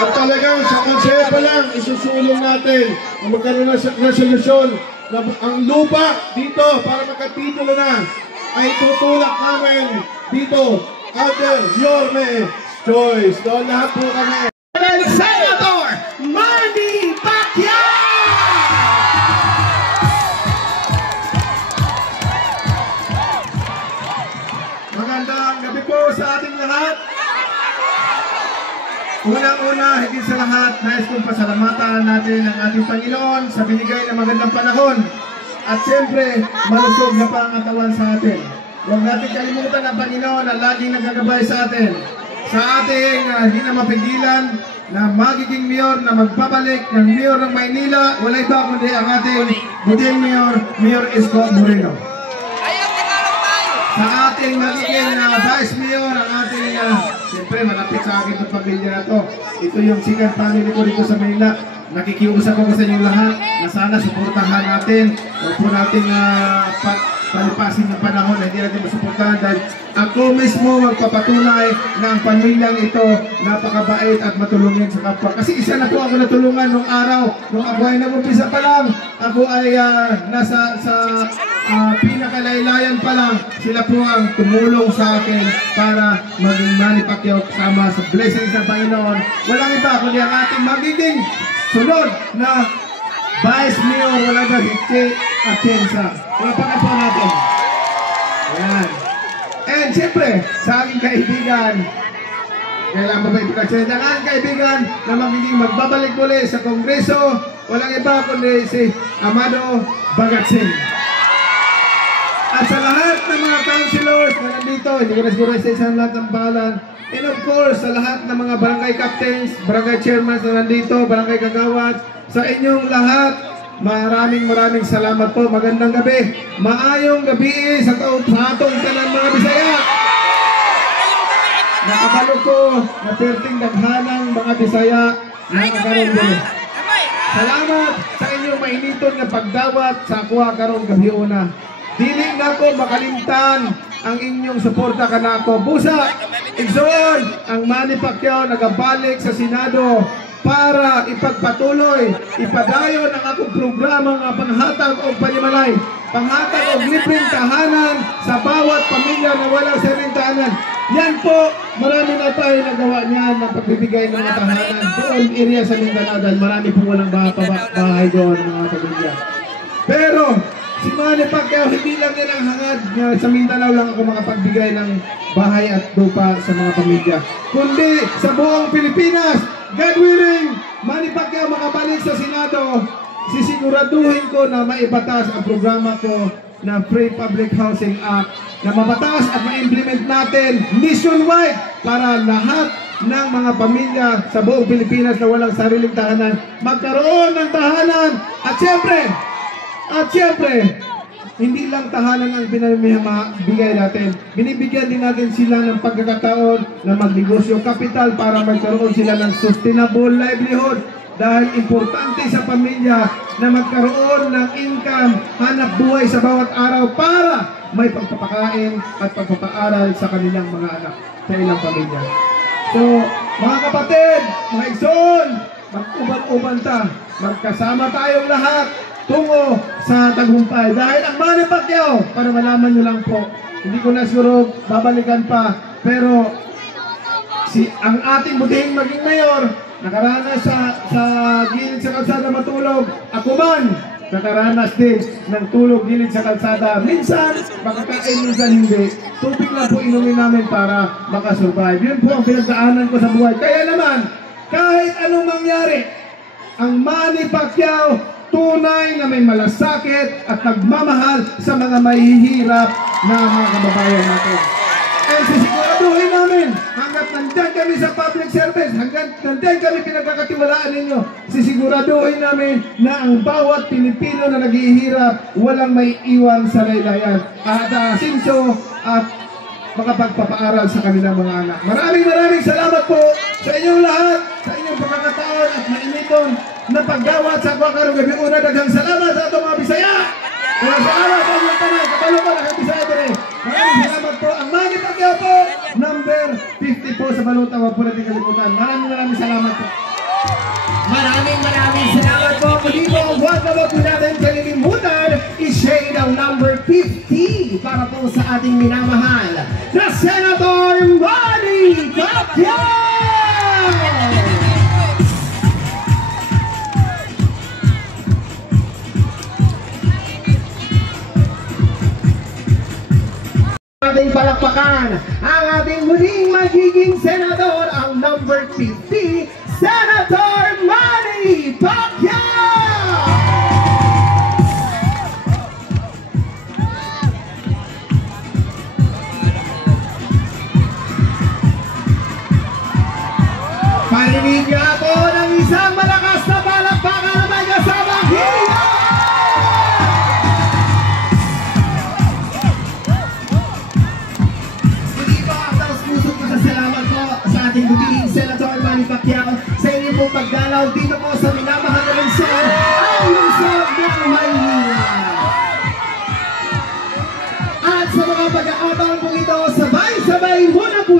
At talagang sa konseho pa lang, isusulong natin na magkaroon na solusyon na ang lupa dito para magkatitulo na ay tutulak namin dito. Under Yorme Choice. Doon lahat po kami. Senator Manny Pacquiao! Magandang gabi po sa ating lahat. Unang-una, higit sa lahat, nais kong pasalamatan natin ang ating Panginoon sa binigay na magandang panahon. At siyempre, malusog na pangatawan sa atin. Huwag natin kalimutan ang Panginoon na laging nagagabay sa atin. Sa ating hindi na mapigilan na magiging mayor na magpabalik ng mayor ng Maynila, wala iba kundi ang ating buting mayor, Mayor Isko Moreno. Sa ating magiging vice mayor, ang ating, siyempre malapit sa akin itong pamilya na to. Ito yung second family ko dito sa Maynila. Nakikiusap ako sa inyong lahat na sana suportahan natin. Huwag po natin palipasin ng panahon na hindi natin masuportahan dahil ako mismo magpapatunay na ang pamilyang ito napakabait at matulungin sa kapwa. Kasi isa na po ako natulungan nung araw, nung ako ay nag-umpisa pa lang, ako ay nasa pinakalaylayan pa lang, sila po ang tumulong sa akin para maging Manny Pacquiao kasama sa blessings ng Panginoon. Walang iba kundi ang ating magiging sunod na Vice Mayor, wala ba si Che Atienza. Palapakan po natin. Ayan. And siyempre, sa aking kaibigan, kailangan ba ito kasi ang aking kaibigan na magiging magbabalik muli sa Kongreso, walang iba kundi si Amado Bagatsing. At sa lahat ng mga councilors na nandito, hindi ko na siguro sa isang lahat ng balan. And of course, sa lahat ng mga barangay captains, barangay chairman na nandito, barangay kagawad, sa inyong lahat, maraming salamat po. Magandang gabi. Maayong gabi sa atong tanan mga Bisaya. Nakabalo ko na perting daghanang mga Bisaya na karon gabi. Salamat sa inyong mainiton nga pagdawat sa akwa karon gabi una. Dili na ko makalimtan ang inyong suporta kanako. Busa, igsoon ang Manny Pacquiao nagabalik sa Senado para ipagpatuloy, ipadayon ang akong programa nga panghatag o panimalay, panghatag o libreng tahanan sa bawat pamilya na walang sariling tahanan. Yan po, marami na tayo nagawa niyan ng pagbibigay ng mga tahanan doon area sa Mindanao dahil marami pong walang bahay doon mga pamilya. Pero si Manny Pacquiao, hindi lang yan ang hangad niya. Sa Mindanao lang ako makapagbigay ng bahay at lupa sa mga pamilya. Kundi sa buong Pilipinas, God willing, Manny Pacquiao makabalik sa Senado, sisiguraduhin ko na maibatas ang programa ko na Free Public Housing Act na mabatas at ma-implement natin nationwide para lahat ng mga pamilya sa buong Pilipinas na walang sariling tahanan magkaroon ng tahanan. At siyempre, hindi lang tahanan ang binibigay natin. Binibigyan din natin sila ng pagkakataon na magnegosyo kapital para magkaroon sila ng sustainable livelihood. Dahil importante sa pamilya na magkaroon ng income, hanap buhay sa bawat araw para may pagpapakain at pagpapaaral sa kanilang mga anak sa ilang pamilya. So, mga kapatid, mga igsoon, mag-uban-uban ta. Magkasama tayong lahat tungo sa tagumpay. Dahil ang Manny Pacquiao, para malaman nyo lang po, hindi ko na siguro babalikan pa, pero ang ating butihing maging mayor, nakaranas sa gilid sa kalsada matulog. Ako man, nakaranas din ng tulog gilid sa kalsada. Minsan, makakain, minsan hindi. Tubig lang po inumin namin para makasurvive. Yun po ang pinagdaanan ko sa buhay. Kaya naman, kahit anong mangyari, ang Manny Pacquiao, tunay na may malasakit at nagmamahal sa mga mahihirap na mga kababayan natin. And sisiguraduhin namin, hanggat nandyan kami sa public service, hanggat nandyan kami pinagkakatiwalaan ninyo, sisiguraduhin namin na ang bawat Pilipino na naghihirap, walang may iwan sa laylayan. At asinso at makapagpapaaral sa kanilang mga anak. Maraming salamat po sa inyong lahat, sa inyong pagkakataon at mainiton na pagdawat sa akwa karong gabi una. Daghang salamat sa atong mga Bisaya. Salamat sa inyong tanan. Kapalo ko na kay Bisaya din. Maraming salamat po. Ang Manny Pacquiao po, number 50 po sa Baluta. Huwag po natin kalimutan. Maraming salamat po. ating minamahal na Senator Manny Pacquiao! Ating palakpakan ang ating muling magiging senador, ang number 50, Senator Manny Pacquiao! Parinig niyo ako ng isang malakas na palakpakan na may kasamang hiya! Salamat po sa ating butihing Senator Manny Pacquiao sa inyo pong pagdalaw dito po sa minamahal na lungsod, ang lungsod ng Maynila. At sa mga pag-aabang po ito, sabay-sabay muna po